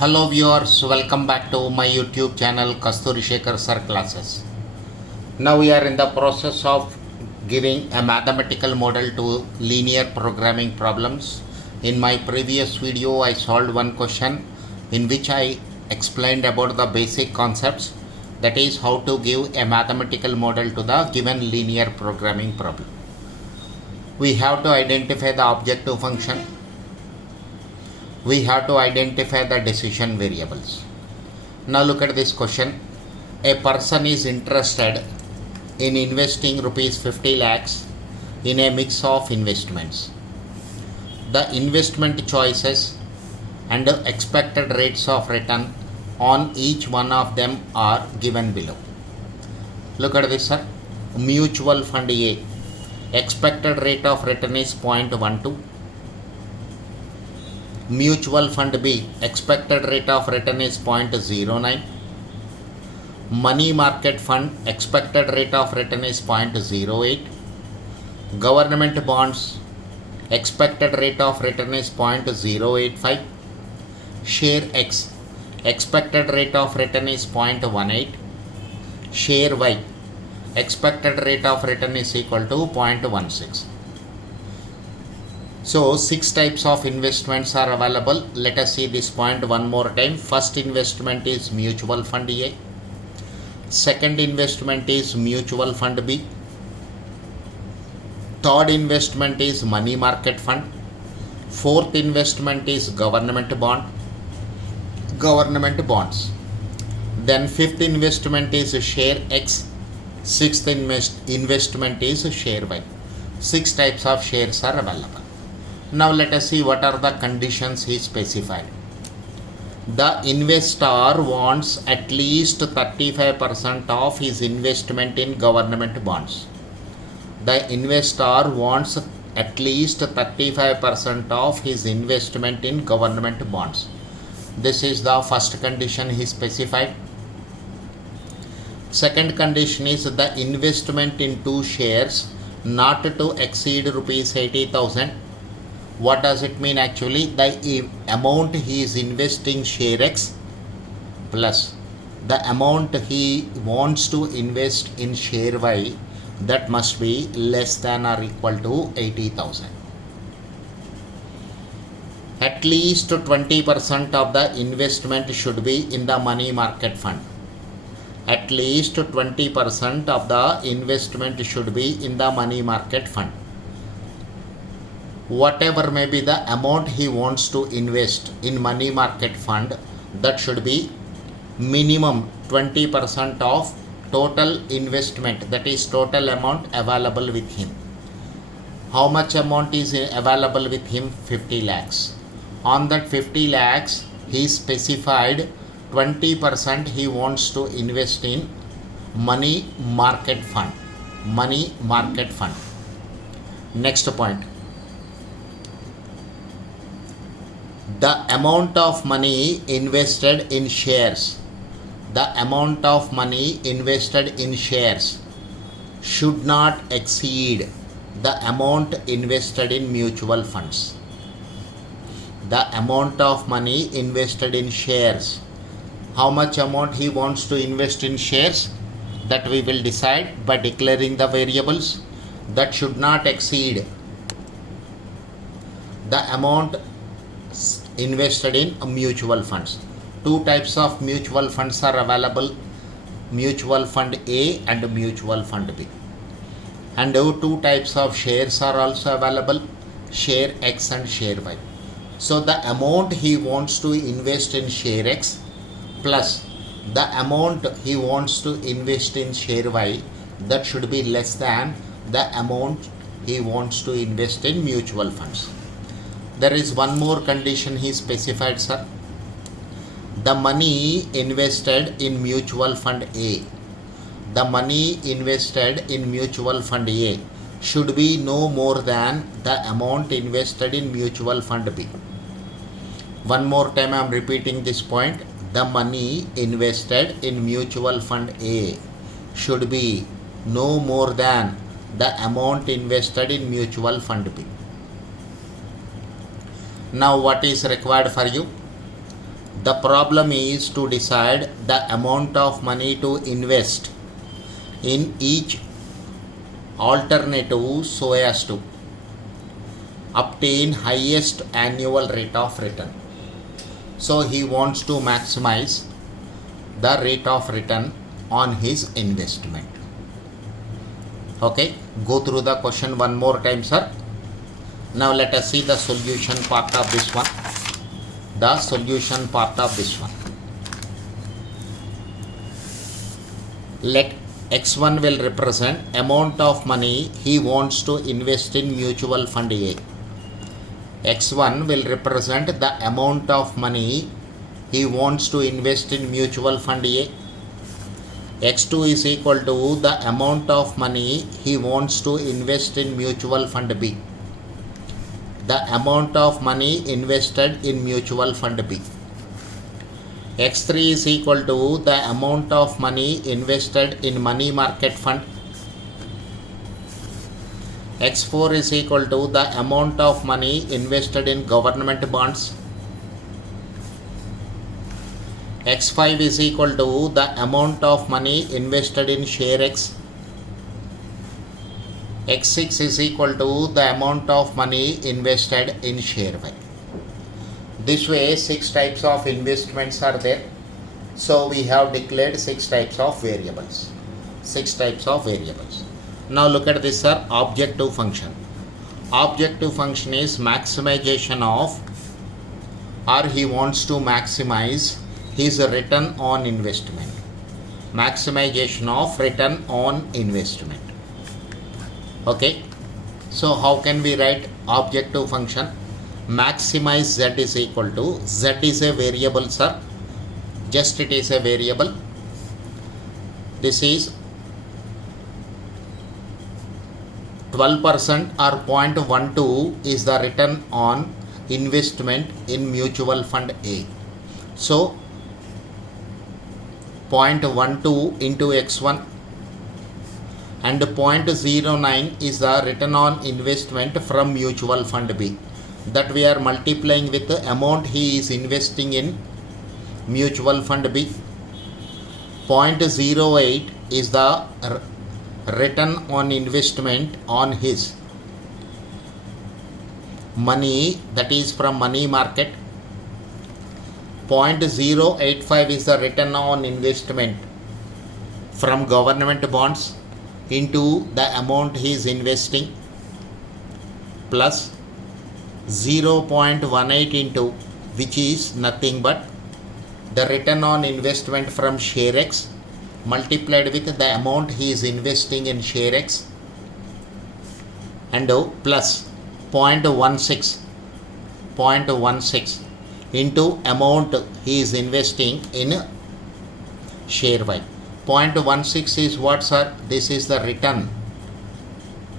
Hello viewers, welcome back to my YouTube channel Kasturi Sekhar Sir Classes. Now we are in the process of giving a mathematical model to linear programming problems. In my previous video I solved one question in which I explained about the basic concepts, that is how to give a mathematical model to the given linear programming problem. We have to identify the objective function. We have to identify the decision variables. Now look at this question. A person is interested in investing rupees 50 lakhs in a mix of investments. The investment choices and expected rates of return on each one of them are given below. Look at this, sir. Mutual fund A, expected rate of return is 0.12. Mutual fund B, expected rate of return is 0.09. Money market fund, expected rate of return is 0.08. Government bonds, expected rate of return is 0.085. Share X, expected rate of return is 0.18. Share Y, expected rate of return is equal to 0.16. So 6 types of investments are available. Let us see this point one more time. First investment is mutual fund A. Second investment is mutual fund B. Third investment is money market fund. Fourth investment is government bonds. Then fifth investment is share X. Sixth investment is share Y. 6 types of shares are available. Now let us see what are the conditions he specified. The investor wants at least 35% of his investment in government bonds. The investor wants at least 35% of his investment in government bonds. This is the first condition he specified. Second condition is the investment in 2 shares not to exceed rupees 80,000. What does it mean actually? The amount he is investing share X plus the amount he wants to invest in share Y, that must be less than or equal to 80,000. At least 20% of the investment should be in the money market fund. At least 20% of the investment should be in the money market fund. Whatever may be the amount he wants to invest in money market fund, that should be minimum 20% of total investment, that is total amount available with him. How much amount is available with him? 50 lakhs. On that 50 lakhs, he specified 20% he wants to invest in money market fund. Money market fund. Next point. The amount of money invested in shares. The amount of money invested in shares should not exceed the amount invested in mutual funds. The amount of money invested in shares. How much amount he wants to invest in shares, that we will decide by declaring the variables. That should not exceed the amount invested in mutual funds. 2 types of mutual funds are available, mutual fund A and mutual fund B. And 2 types of shares are also available, share X and share Y. So the amount he wants to invest in share X plus the amount he wants to invest in share Y, that should be less than the amount he wants to invest in mutual funds. There is one more condition he specified, sir. The money invested in mutual fund A, the money invested in mutual fund A should be no more than the amount invested in mutual fund B. One more time I am repeating this point. The money invested in mutual fund A should be no more than the amount invested in mutual fund B. Now what is required for you? The problem is to decide the amount of money to invest in each alternative so as to obtain highest annual rate of return. So he wants to maximize the rate of return on his investment. Okay, go through the question one more time, sir. Now let us see the solution part of this one. The solution part of this one. Let X1 will represent amount of money he wants to invest in mutual fund A. X1 will represent the amount of money he wants to invest in mutual fund A. X2 is equal to the amount of money he wants to invest in mutual fund B. The amount of money invested in mutual fund B. X3 is equal to the amount of money invested in money market fund. X4 is equal to the amount of money invested in government bonds. X5 is equal to the amount of money invested in share X. X6 is equal to the amount of money invested in share Y. This way 6 types of investments are there. So we have declared 6 types of variables. 6 types of variables. Now look at this, sir. Objective function. Objective function is maximization of, or he wants to maximize his return on investment. Maximization of return on investment. Okay. So how can we write objective function? Maximize z is equal to, z is a variable, sir. Just it is a variable. This is 12% or 0.12 is the return on investment in mutual fund A. So 0.12 into x1 and 0.09 is the return on investment from mutual fund B, that we are multiplying with the amount he is investing in mutual fund B. 0.08 is the return on investment on his money, that is from money market. 0.085 is the return on investment from government bonds into the amount he is investing, plus 0.18 into, which is nothing but the return on investment from share X multiplied with the amount he is investing in share X, and plus 0.16 into amount he is investing in share Y. 0.16 is what, sir? This is the return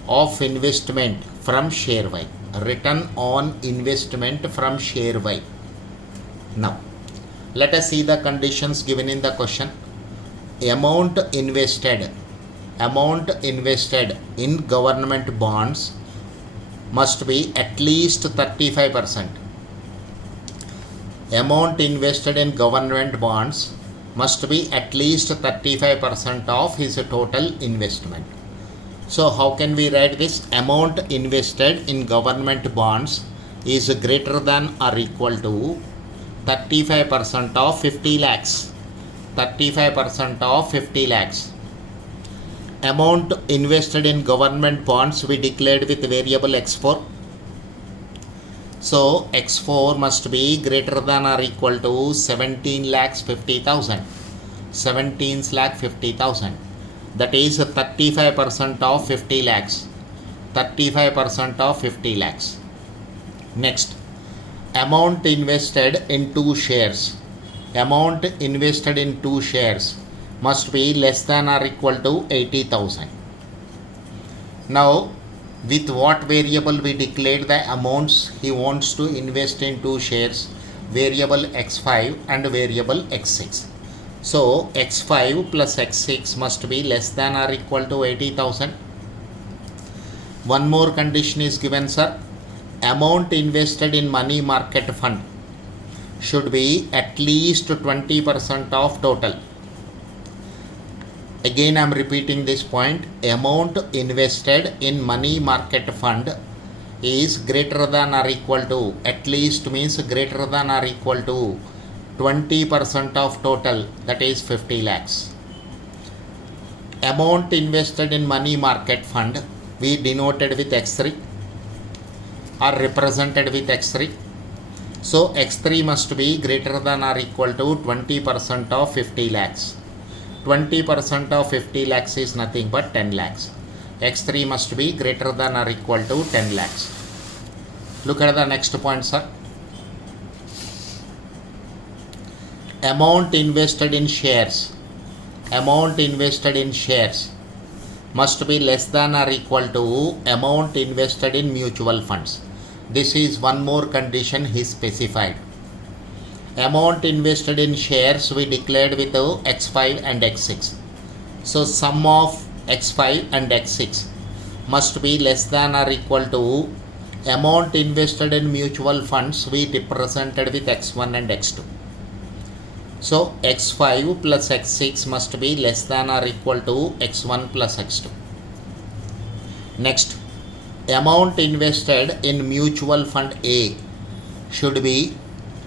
of investment from share Y. Return on investment from share Y. Now let us see the conditions given in the question. Amount invested in government bonds must be at least 35%. Amount invested in government bonds must be at least 35% of his total investment. So how can we write this? Amount invested in government bonds is greater than or equal to 35% of 50 lakhs. 35% of 50 lakhs. Amount invested in government bonds we declared with variable x4. So x4 must be greater than or equal to 17 lakhs 50,000. 17 lakh 50,000. That is 35% of 50 lakhs. 35% of 50 lakhs. Next, amount invested in 2 shares. Amount invested in 2 shares must be less than or equal to 80,000. Now, with what variable we declared the amounts he wants to invest in 2 shares? Variable x5 and variable x6. So x5 plus x6 must be less than or equal to 80,000. One more condition is given, sir. Amount invested in money market fund should be at least 20% of total. Again I am repeating this point. Amount invested in money market fund is greater than or equal to, at least means greater than or equal to 20% of total, that is 50 lakhs. Amount invested in money market fund we denoted with X3 or represented with X3. So X3 must be greater than or equal to 20% of 50 lakhs. 20% of 50 lakhs is nothing but 10 lakhs. X3 must be greater than or equal to 10 lakhs. Look at the next point, sir. Amount invested in shares. Amount invested in shares must be less than or equal to amount invested in mutual funds. This is one more condition he specified. Amount invested in shares we declared with X5 and X6. So sum of X5 and X6 must be less than or equal to amount invested in mutual funds we represented with X1 and X2. So X5 plus X6 must be less than or equal to X1 plus X2. Next, amount invested in mutual fund A should be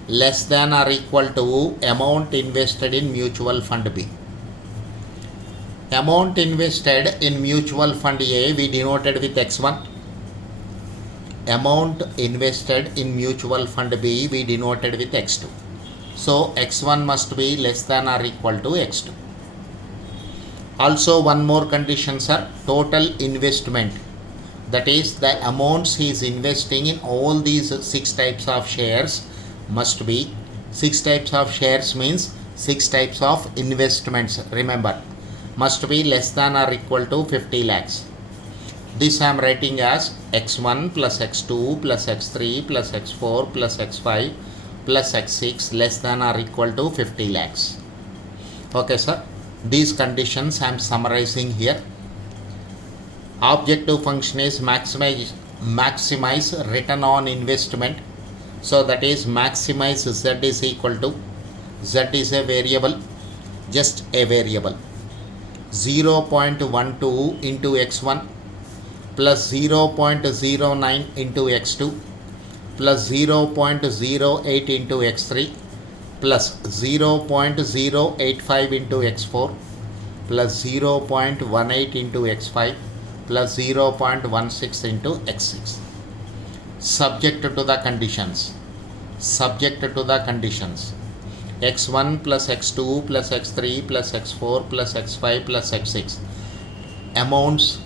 less than or equal to amount invested in mutual fund B. Amount invested in mutual fund A we denoted with X1. Amount invested in mutual fund B we denoted with X2. So X1 must be less than or equal to X2. Also one more condition, sir. Total investment, that is the amounts he is investing in all these 6 types of shares must be, 6 types of shares means 6 types of investments, remember, must be less than or equal to 50 lakhs. This I am writing as X1 plus X2 plus X3 plus X4 plus X5 plus X6 less than or equal to 50 lakhs. Okay, sir. These conditions I am summarizing here. Objective function is maximize return on investment. So that is maximize Z is equal to, Z is a variable, just a variable, 0.12 into X1 plus 0.09 into X2 plus 0.08 into X3 plus 0.085 into X4 plus 0.18 into X5 plus 0.16 into X6. Subject to the conditions. Subject to the conditions. X1 plus X2 plus X3 plus X4 plus X5 plus X6. Amounts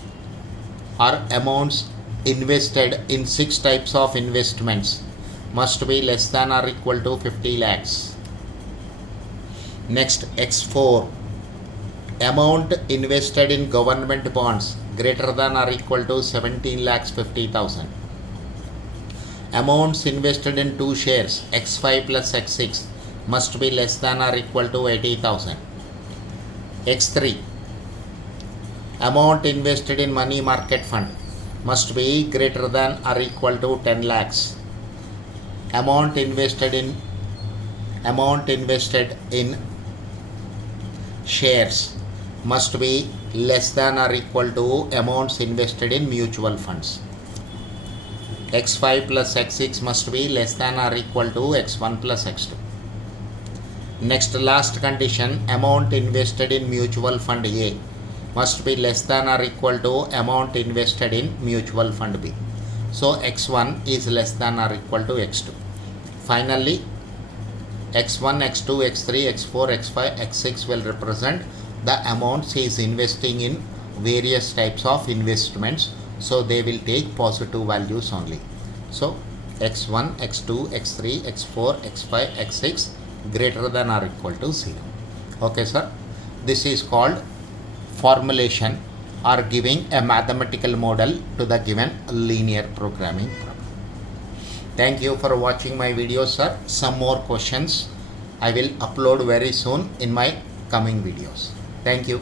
invested in 6 types of investments must be less than or equal to 50 lakhs. Next, X4. Amount invested in government bonds greater than or equal to 17 lakhs 50,000. Amounts invested in 2 shares X5 plus X6 must be less than or equal to 80,000. X3. Amount invested in money market fund must be greater than or equal to 10 lakhs. Amount invested in shares must be less than or equal to amounts invested in mutual funds. X5 plus X6 must be less than or equal to X1 plus X2. Next, last condition, amount invested in mutual fund A must be less than or equal to amount invested in mutual fund B. So X1 is less than or equal to X2. Finally, X1, X2, X3, X4, X5, X6 will represent the amounts he is investing in various types of investments. So they will take positive values only. So X1, X2, X3, X4, X5, X6 greater than or equal to 0. Okay, sir. This is called formulation or giving a mathematical model to the given linear programming problem. Thank you for watching my video, sir. Some more questions I will upload very soon in my coming videos. Thank you.